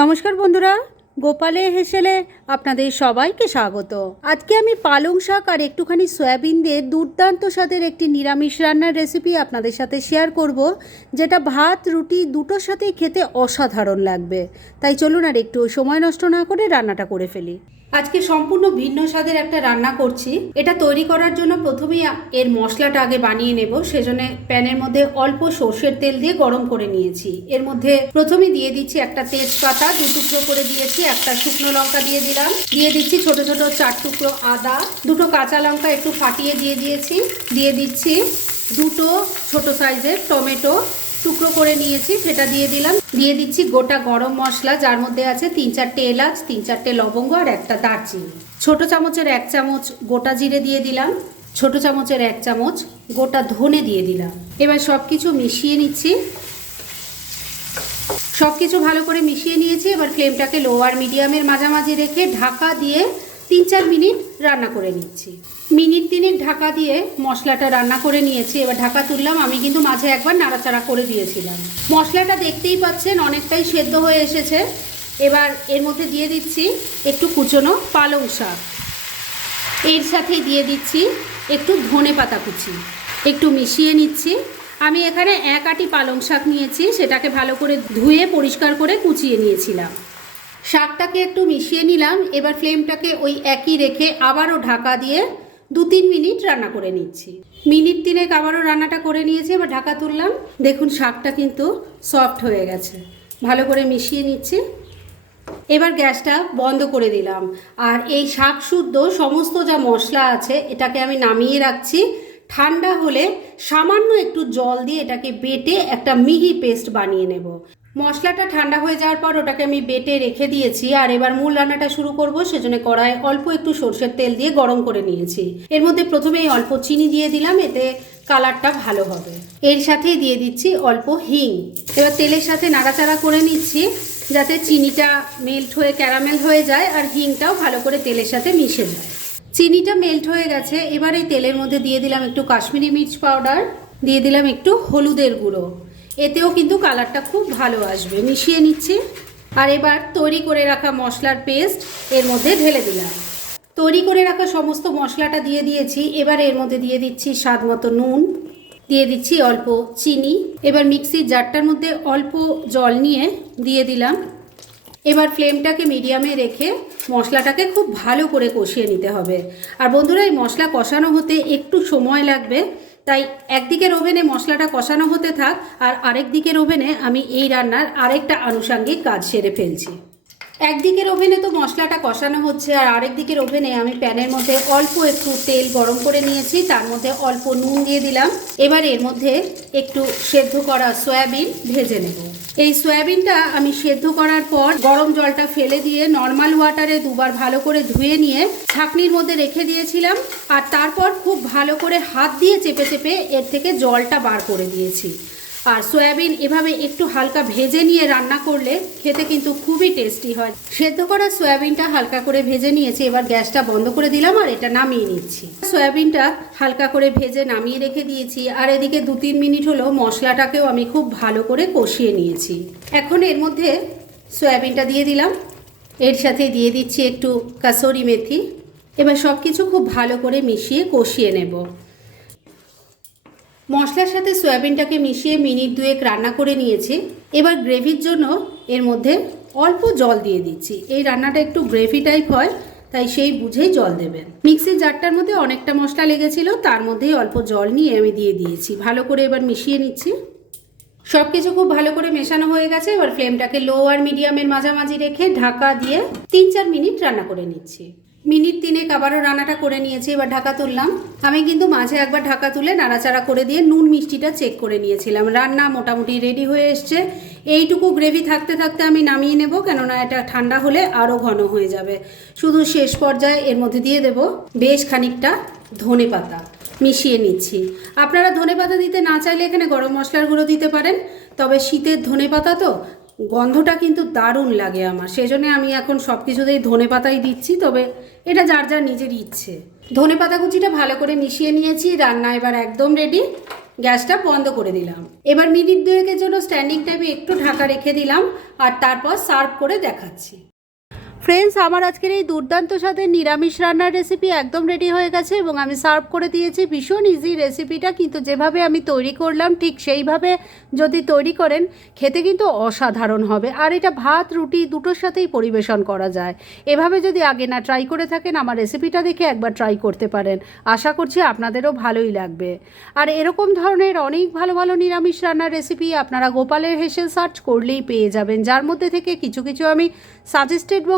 নমস্কার বন্ধুরা, গোপালে হেসেলে আপনাদের সবাইকে স্বাগত। আজকে আমি পালং শাক আর একটুখানি সয়াবিন দিয়ে দুর্দান্ত স্বাদের একটি নিরামিষ রান্নার রেসিপি আপনাদের সাথে শেয়ার করব, যেটা ভাত, রুটি দুটোর সাথেই খেতে অসাধারণ লাগবে। তাই চলুন আর একটু সময় নষ্ট না করে রান্নাটা করে ফেলি। আজকে সম্পূর্ণ ভিন্ন স্বাদের একটা রান্না করছি। এটা তৈরি করার জন্য প্রথমেই এর মশলাটা আগে বানিয়ে নেব। সেজন্য প্যানের মধ্যে অল্প সর্ষের তেল দিয়ে গরম করে নিয়েছি। এর মধ্যে প্রথমে দিয়ে দিচ্ছি একটা তেজপাতা, দু টুকরো করে দিয়েছি, একটা শুকনো লঙ্কা দিয়ে দিলাম। দিয়ে দিচ্ছি ছোট ছোট চার টুকরো আদা, দুটো কাঁচা লঙ্কা একটু ফাটিয়ে দিয়ে দিয়েছি। দিয়ে দিচ্ছি দুটো ছোট সাইজের টমেটো টুকরো করে নিয়েছি, সেটা দিয়ে দিলাম। দিয়ে দিচ্ছি গোটা গরম মশলা, যার মধ্যে আছে তিন চারটে এলাচ, তিন চারটে লবঙ্গ আর একটা দারচিনি। ছোট চামচের এক চামচ গোটা জিরে দিয়ে দিলাম, ছোট চামচের এক চামচ গোটা ধনে দিয়ে দিলাম। এবার সব কিছু মিশিয়ে নিচ্ছি। সব কিছু ভালো করে মিশিয়ে নিয়েছি, এবার ফ্লেমটাকে লো আর মিডিয়ামের মাঝামাঝি রেখে ঢাকা দিয়ে তিন চার মিনিট রান্না করে নিচ্ছি। মিনিট তিনের ঢাকা দিয়ে মশলাটা রান্না করে নিয়েছি। এবার ঢাকা তুললাম। আমি কিন্তু মাঝে একবার নাড়াচাড়া করে দিয়েছিলাম। মশলাটা দেখতেই পাচ্ছেন, অনেকটাই সেদ্ধ হয়ে এসেছে। এবার এর মধ্যে দিয়ে দিচ্ছি একটু কুচনো পালং শাক। এর সাথে দিয়ে দিচ্ছি একটু ধনে পাতা কুচি। একটু মিশিয়ে নিচ্ছি। আমি এখানে এক আটি পালং শাক নিয়েছি, সেটাকে ভালো করে ধুয়ে পরিষ্কার করে কুচিয়ে নিয়েছিলাম। শাকটাকে একটু মিশিয়ে নিলাম। এবার ফ্লেমটাকে ওই একই রেখে আবারও ঢাকা দিয়ে দু তিন মিনিট রান্না করে নিচ্ছি। মিনিট তিনেক আবারও রান্নাটা করে নিয়েছি, এবার ঢাকা তুললাম। দেখুন, শাকটা কিন্তু সফট হয়ে গেছে। ভালো করে মিশিয়ে নিচ্ছি। এবার গ্যাসটা বন্ধ করে দিলাম। আর এই শাক শুদ্ধ সমস্ত যা মশলা আছে, এটাকে আমি নামিয়ে রাখছি। ঠান্ডা হলে সামান্য একটু জল দিয়ে এটাকে বেটে একটা মিহি পেস্ট বানিয়ে নেব। মশলাটা ঠান্ডা হয়ে যাওয়ার পর ওটাকে আমি বেটে রেখে দিয়েছি, আর এবার মূল রান্নাটা শুরু করব, সেজন্য কড়াই অল্প একটু সর্ষের তেল দিয়ে গরম করে নিয়েছি। এর মধ্যে প্রথমেই অল্প চিনি দিয়ে দিলাম, এতে কালারটা ভালো হবে। এর সাথেই দিয়ে দিচ্ছি অল্প হিং। এবার তেলের সাথে নাড়াচাড়া করে নিচ্ছি, যাতে চিনিটা মেল্ট হয়ে, ক্যারামেল হয়ে যায়, আর হিংটাও ভালো করে তেলের সাথে মিশে যায়। চিনিটা মেল্ট হয়ে গেছে, এবার এই তেলের মধ্যে দিয়ে দিলাম একটু কাশ্মীরি মির্চ পাউডার, দিয়ে দিলাম একটু হলুদের গুঁড়ো। এতেও কিন্তু কালারটা খুব ভালো আসবে। মিশিয়ে নিচ্ছি। আর এবার তৈরি করে রাখা মশলার পেস্ট এর মধ্যে ঢেলে দিলাম। তৈরি করে রাখা সমস্ত মশলাটা দিয়ে দিয়েছি। এবার এর মধ্যে দিয়ে দিচ্ছি স্বাদ মতো নুন। দিয়ে দিচ্ছি অল্প চিনি। এবার মিক্সির জারটার মধ্যে অল্প জল নিয়ে দিয়ে দিলাম। এবার ফ্লেমটাকে মিডিয়ামে রেখে মশলাটাকে খুব ভালো করে কষিয়ে নিতে হবে। আর বন্ধুরা, এই মশলা কষানো হতে একটু সময় লাগবে, তাই একদিকের ওভেনে মশলাটা কষানো হতে থাক, আর আরেক দিকের ওভেনে আমি এই রান্নার আরেকটা আনুষাঙ্গিক কাজ সেরে ফেলছি। একদিকের ওভেনে তো মশলাটা কষানো হচ্ছে, আর আরেক দিকের ওভেনে আমি প্যানের মধ্যে অল্প একটু তেল গরম করে নিয়েছি, তার মধ্যে অল্প নুন দিয়ে দিলাম। এবার এর মধ্যে একটু সেদ্ধ করা সয়াবিন ভেজে নেব। এই সয়াবিনটা আমি সেদ্ধ করার পর গরম জলটা ফেলে দিয়ে নর্মাল ওয়াটারে দুবার ভালো করে ধুয়ে নিয়ে ছাঁকনির মধ্যে রেখে দিয়েছিলাম। আর তারপর খুব ভালো করে হাত দিয়ে চেপে চেপে এর থেকে জলটা বার করে দিয়েছি। আর সয়াবিন এভাবে একটু হালকা ভেজে নিয়ে রান্না করলে খেতে কিন্তু খুবই টেস্টি হয়। সেদ্ধ করা সয়াবিনটা হালকা করে ভেজে নিয়েছি, এবার গ্যাসটা বন্ধ করে দিলাম আর এটা নামিয়ে নিচ্ছি। সয়াবিনটা হালকা করে ভেজে নামিয়ে রেখে দিয়েছি আর এদিকে দু তিন মিনিট হলো মশলাটাকেও আমি খুব ভালো করে কষিয়ে নিয়েছি। এখন এর মধ্যে সয়াবিনটা দিয়ে দিলাম। এর সাথে দিয়ে দিচ্ছি একটু কাসরি মেথি। এবার সব কিছু খুব ভালো করে মিশিয়ে কষিয়ে নেব। মশলার সাথে সয়াবিনটাকে মিশিয়ে মিনিট দুয়েক রান্না করে নিয়েছি। এবার গ্রেভির জন্য এর মধ্যে অল্প জল দিয়ে দিচ্ছি। এই রান্নাটা একটু গ্রেভি টাইপ হয়, তাই সেই বুঝেই জল দেবেন। মিক্সির জারটার মধ্যে অনেকটা মশলা লেগেছিল, তার মধ্যেই অল্প জল নিয়ে আমি দিয়ে দিয়েছি। ভালো করে এবার মিশিয়ে নিচ্ছি। সব কিছু খুব ভালো করে মেশানো হয়ে গেছে, এবার ফ্লেমটাকে লো আর মিডিয়ামের মাঝামাঝি রেখে ঢাকা দিয়ে তিন চার মিনিট রান্না করে নিচ্ছি। মিনিট তিনেক আবারও রান্নাটা করে নিয়েছি, এবার ঢাকা তুললাম। আমি কিন্তু মাঝে একবার ঢাকা তুলে নাড়াচাড়া করে দিয়ে নুন মিষ্টিটা চেক করে নিয়েছিলাম। রান্না মোটামুটি রেডি হয়ে এসছে। এইটুকু গ্রেভি থাকতে থাকতে আমি নামিয়ে নেব, কেননা এটা ঠান্ডা হলে আরও ঘন হয়ে যাবে। শুধু শেষ পর্যায়ে এর মধ্যে দিয়ে দেব বেশ খানিকটা ধনে পাতা। মিশিয়ে নিচ্ছি। আপনারা ধনে পাতা দিতে না চাইলে এখানে গরম মশলার গুঁড়ো দিতে পারেন, তবে শীতের ধনে পাতা তো গন্ধটা কিন্তু দারুণ লাগে আমার। সেজন্য আমি এখন সব কিছুতেই ধনে পাতাই দিচ্ছি, তবে এটা যার যার নিজের ইচ্ছে। ধনে পাতা কুচিটা ভালো করে মিশিয়ে নিয়েছি, রান্না এবার একদম রেডি গ্যাসটা বন্ধ করে দিলাম। এবার মিনিট দুয়েকের জন্য স্ট্যান্ডিং টাইমে একটু ঢাকা রেখে দিলাম, আর তারপর সার্ভ করে দেখাচ্ছি। ফ্রেন্ডস আমার আজকের এই দুর্দান্ত স্বাদের নিরামিষ রান্নার রেসিপি একদম রেডি হয়ে গেছে এবং আমি সার্ভ করে দিয়েছি। ভীষণ ইজি রেসিপিটা কিন্তু যেভাবে আমি তৈরি করলাম, ঠিক সেইভাবে যদি তৈরি করেন, খেতে কিন্তু অসাধারণ হবে। আর এটা ভাত, রুটি দুটোর সাথেই পরিবেশন করা যায়। এভাবে যদি আগে না ট্রাই করে থাকেন, আমার রেসিপিটা দেখে একবার ট্রাই করতে পারেন। আশা করছি আপনাদেরও ভালোই লাগবে। আর এরকম ধরনের অনেক ভালো ভালো নিরামিষ রান্নার রেসিপি আপনারা গোপালের হেসেল সার্চ করলেই পেয়ে যাবেন। যার মধ্যে থেকে কিছু কিছু আমি সাজেস্টেড